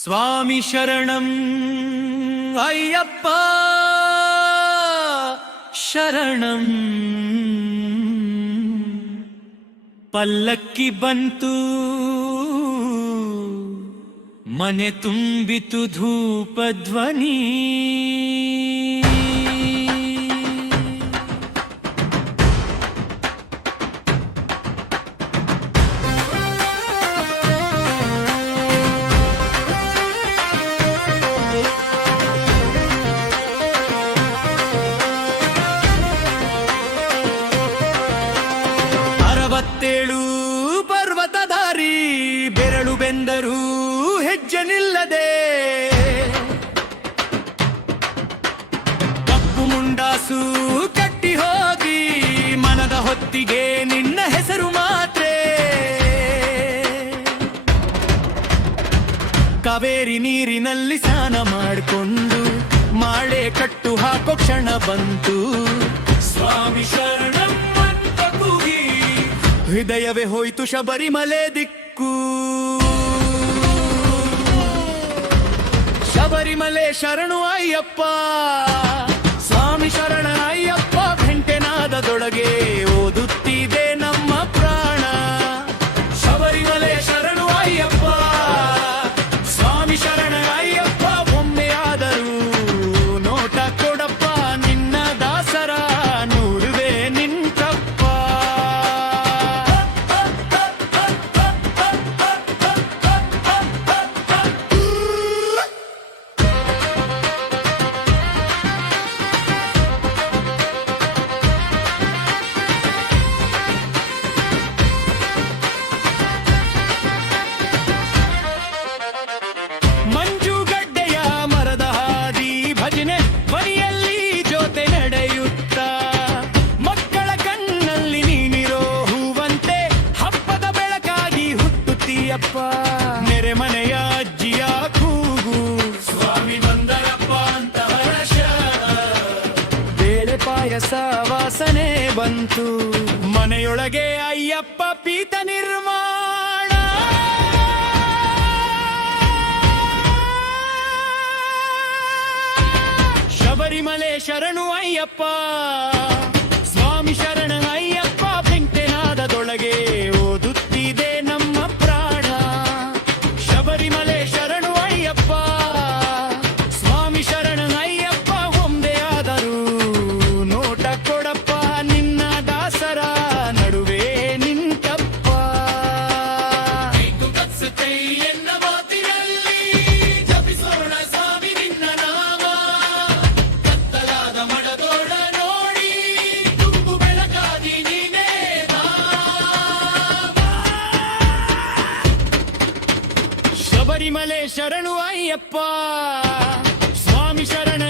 ಸ್ವಾಮಿ ಶರಣಂ ಅಯ್ಯಪ್ಪ ಶರಣಂ. ಪಲ್ಲಕ್ಕಿ ಬಂತು ಮನೆ ತುಂಬಿತು ಧೂಪ ಧ್ವನಿ. ಅರವತ್ತೇಳು ಪರ್ವತಧಾರಿ ಬೆರಳು ಬೆಂದರು ಹೆಜ್ಜೆ ನಿಲ್ಲದೆ, ಕಪ್ಪು ಮುಂಡಾಸು ಕಟ್ಟಿ ಹೋಗಿ ಮನದ ಹೊತ್ತಿಗೆ ನಿನ್ನ ಹೆಸರು ಮಾತ್ರ. ಕಾವೇರಿ ನೀರಿನಲ್ಲಿ ಸ್ನಾನ ಮಾಡಿಕೊಂಡು ಮಾಳೆ ಕಟ್ಟು ಹಾಕೋ ಕ್ಷಣ ಬಂತು. ಸ್ವಾಮಿ ಶರಣಂ ಅಂತ ಕೂಗಿ ಹೃದಯವೇ ಹೋಯ್ತು ಶಬರಿಮಲೆ ದಿಕ್ಕು. ಶಬರಿಮಲೆ ಶರಣು ಅಯ್ಯಪ್ಪ, ಸ್ವಾಮಿ ಶರಣ ಅಯ್ಯಪ್ಪ. ಘಂಟೆನಾದದೊಳಗೆ ಓದುತ್ತಿದೆ ನಮ್ಮ ಪ್ರಾಣ. ಶಬರಿಮಲೆ ಶರಣು ಅಯ್ಯಪ್ಪ, ಸ್ವಾಮಿ ಶರಣ ಅಯ್ಯಪ್ಪ. ಒಮ್ಮೆಯಾದರೂ ನೋಟ ಕೊಡಪ್ಪ, ನಿನ್ನ ದಾಸರ ನೂರುವೆ ನಿಂತಪ್ಪ. ಮಂಜುಗಡ್ಡೆಯ ಮರದ ಹಾದಿ ಭಜನೆ ಬರಿಯಲ್ಲಿ ಜೊತೆ ನಡೆಯುತ್ತ, ಮಕ್ಕಳ ಕಣ್ಣಲ್ಲಿ ನೀನಿರೋ ಹೂವಂತೆ ಹಬ್ಬದ ಬೆಳಕಾಗಿ ಹುಟ್ಟುತ್ತೀಯಪ್ಪ. ನೆರೆ ಮನೆಯ ಅಜ್ಜಿಯ ಕೂಗು ಸ್ವಾಮಿ ಬಂದರಪ್ಪ ಅಂತ ಹರ್ಷ. ಬೇಳೆ ಪಾಯಸ ವಾಸನೆ ಬಂತು, ಮನೆಯೊಳಗೆ ಅಯ್ಯಪ್ಪ ಪೀತ ನಿರ್ಮಾಣ. ಶಬರಿಮಲೆ ಶರಣು ಅಯ್ಯಪ್ಪ, ಸ್ವಾಮಿ ಶರಣ ಅಯ್ಯಪ್ಪ. ಘಂಟೆನಾದದೊಳಗೆ ಓದುತ್ತಿದೆ ನಮ್ಮ ಪ್ರಾಣ. ಶಬರಿಮಲೆ ಶರಣು ಅಯ್ಯಪ್ಪ, ಸ್ವಾಮಿ ಶರಣ ಅಯ್ಯಪ್ಪ. ಒಂದೇ ಆದರೂ ನೋಟ ಕೊಡಪ್ಪ, ನಿನ್ನ ದಾಸರ ನಡುವೆ ನಿಂತಪ್ಪ. ಎನ್ನ ಮಾತಿನಲ್ಲಿ ಜಪಿಸೋಣ ಸ್ವಾಮಿ ನಿನ್ನ ನಾಮ. ಕತ್ತಲಾದ ಮಡದೋಡ ನೋಡಿ ತುಂಬು ಬೆಳಕಾಗಿ ನೀನೇ ಶಬರಿಮಲೆ ಶರಣು ಅಯ್ಯಪ್ಪ, ಸ್ವಾಮಿ ಶರಣ